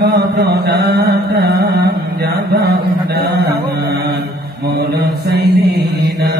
kamu datang jaga undangan Maulid Sayyidina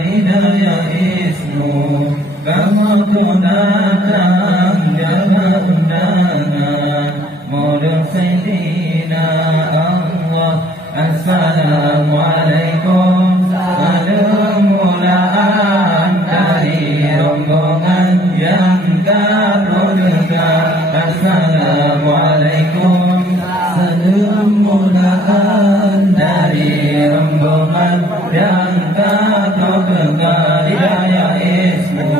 Hidayah Ismu kamu datang jaga undangan Maulid Sayyidina Allah. Assalamualaikum, salam mulaan dari rombongan yang terhormat. Assalamualaikum, salam mulaan dari rombongan yang terhormat. Hidayah Ismu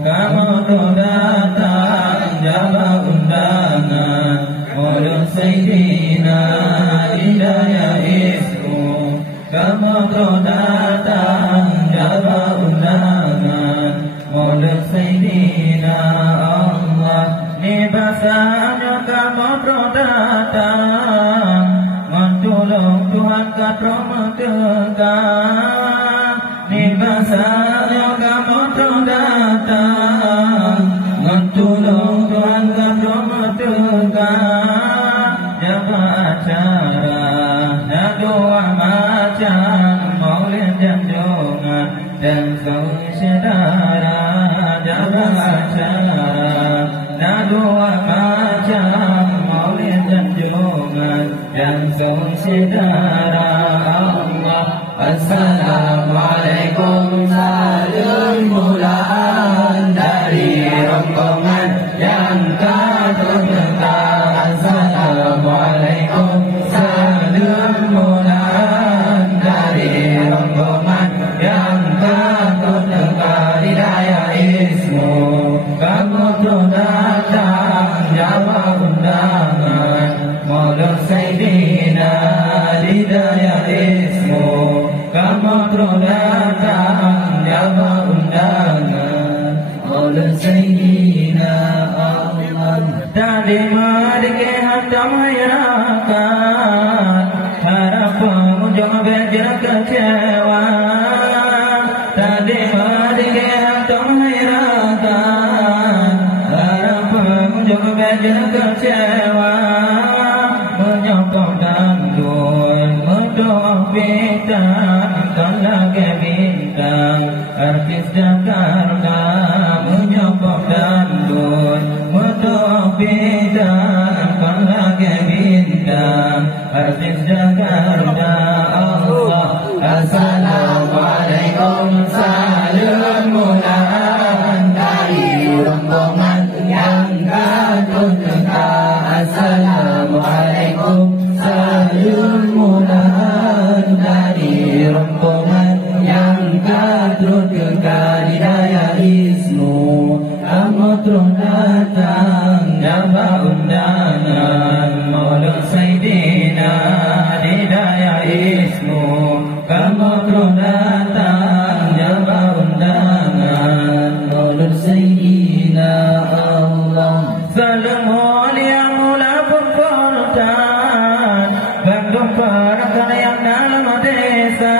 kamu datang jaga undangan Maulid Sayyidina Hidayah Ismu kamu datang jaga undangan Maulid Sayyidina Allah. Ni bahasanya kamu datang mentolong Tuhan kata mentegak. Ni bahasanya kamu datang mentolong Tuhan kata mentegak. Jaga acara dan doa macam maulid dan jungan dan saudara. Jaga acara dan doa macam maulid dan jungan dan saudara Allah. Assalamualaikum, salam mulaan dari rombongan yang terhormat. Assalamualaikum, salam mulaan dari rombongan yang terhormat. Hidayah Ismu kamu datang jaga undangan Maulid Sayyidina Hidayah Ismu kamu datang jaga undangan Maulid Sayyidina Allah. Tadi mereka hantam hayrakan harap pengunjung beja kecewa. Tadi mereka hantam hayrakan harap pengunjung beja kecewa. Menyokong dandun mendoa bintang kan lagi bintang artis Jakarta. Menyokong dandun mendoa bintang kan lagi bintang artis Jakarta Allah. Assalamualaikum, salam mulaan dari rombongan yang terhormat. Assalamualaikum, salam mulaan dari rombongan yang terhormat. Hidayah Ismu kamu datang jaga undangan Maulid Sayyidina Hidayah Ismu kamu datang jaga undangan Maulid Sayyidina Allah. Salam yang mula pemportan Bandung perangkan yang dalam desa.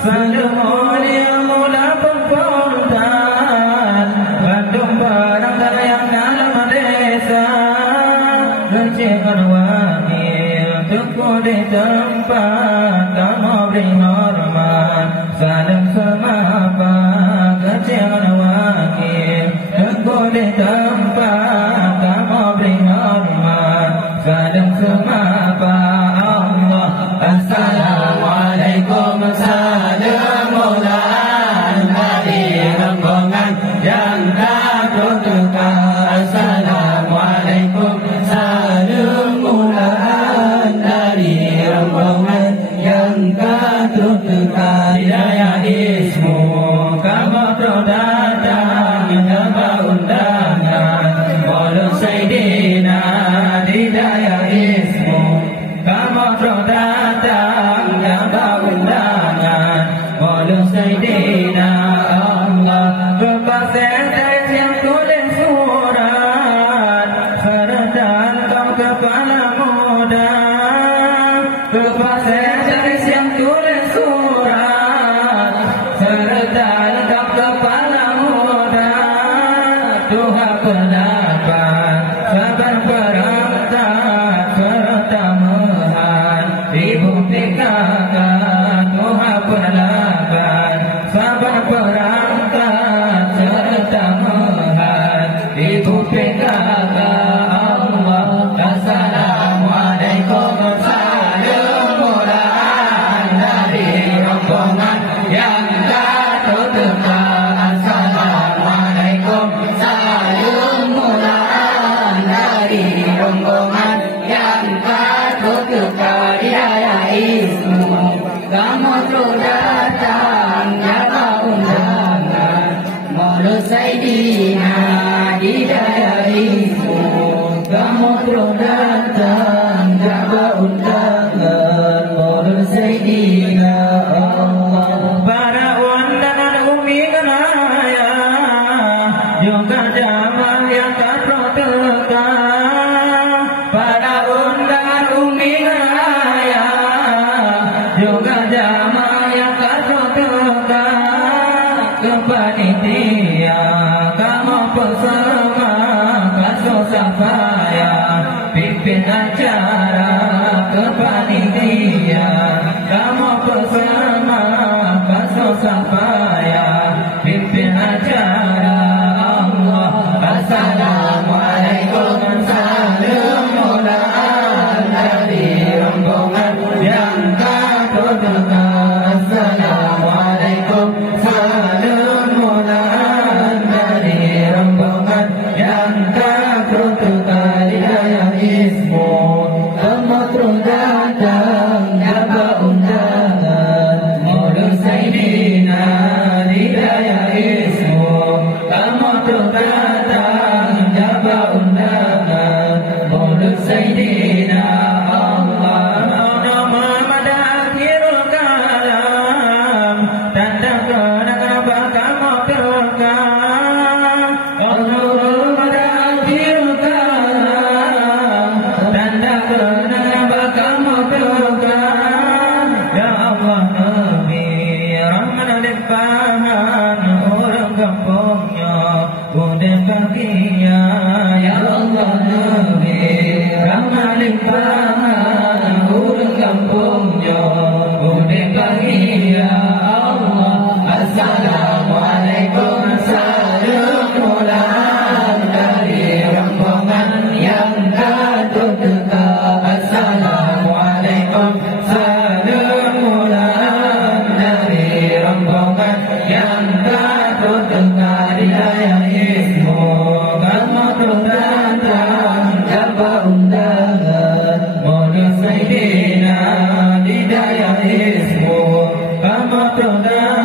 Salam yang mula pemportan Bandung perangkan yang dalam desa. Rencikan wakil tunggu di tempat kamu beri hormat. Salam semapa kecilan wakil tunggu di tempat kamu beri hormat. Salam semapa Allah. Assalamualaikum, salam mulaan dari rombongan yang terhormat. Assalamualaikum, salam mulaan dari rombongan yang terhormat. Hidayah Ismu kamu datang jaga undangan Maulid Sayyidina Hidayah Ismu kamu datang jaga undangan Maulid Sayyidina Allah. Berpasir yang tulis surat serta kau kepala muda. Berpasir yang tulis surat serta kau kepala muda. Tuhan pendapat sabar perang yang kata teka. Assalamualaikum salam mulaan dari rombongan yang kata teka hidayah Ismu. Kamu terus datang jaga undangan Maulud Sayyidina hidayah Ismu. Kamu terus datang jaga undangan Maulud Sayyidina Allah. Para undangan umi kenaya juga jamaah yang tak teka. Para undangan umi kenaya juga jamaah yang tak teka. Kepanitia kamu bersama kasus sapaya pimpin acara. Kepanitia kamu bersama kasus sapaya pimpin acara. Allah. Assalamualaikum salam mulaan dari rombongan yang kata teka. Assalamualaikum salam mulaan dari rombongan yang kata teka hidayah Ismu. Kamu terus datang jaga undangan Maulud Sayyidina hidayah Ismu. Kamu terus datang jaga undangan Maulud Sayyidina Allah. Muhammad akhirul kalam tanda kenapa kamu teka. Muhammad akhirul kalam tanda kenapa kamu teka. Ya Allah Nabi rahman limpahan orang kampungnya udah kakinya. Ya Allah Nabi rahman limpahan orang kampungnya udah kakinya. Allah. Assalamualaikum salam mulaan dari rombongan yang kata teka. Assalamualaikum salam mulaan dari rombongan yang kata teka hidayah Ismu. Kamu terus datang jaga undangan Maulud Sayyidina hidayah Ismu. Kamu terus datang